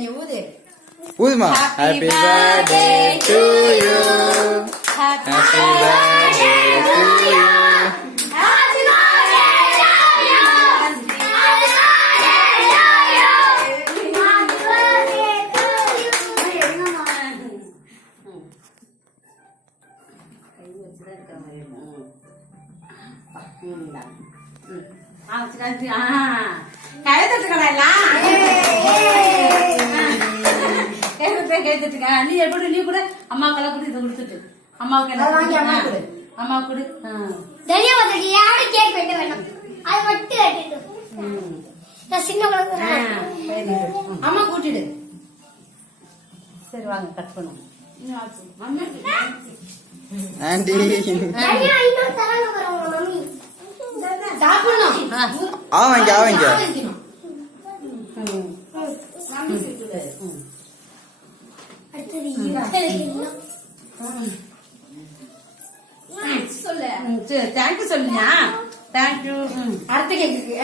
நீ ஊது. ஊதுமா. Happy birthday to you. Happy birthday to you. நீ எப்படி நீ கூட அம்மாக்கெல்லாம் கூட இதை கொடுத்துட்டு அம்மாவுக்கு அம்மா கொடு. அம்மா கூட்டிடு. சரி வாங்க கட் பண்ணுவோம். ஆண்டி ஆவாங்க ஆவாங்க. தேங்க்யூ சொல்லுங்க. தேங்க்யூ. அடுத்த கேக்கு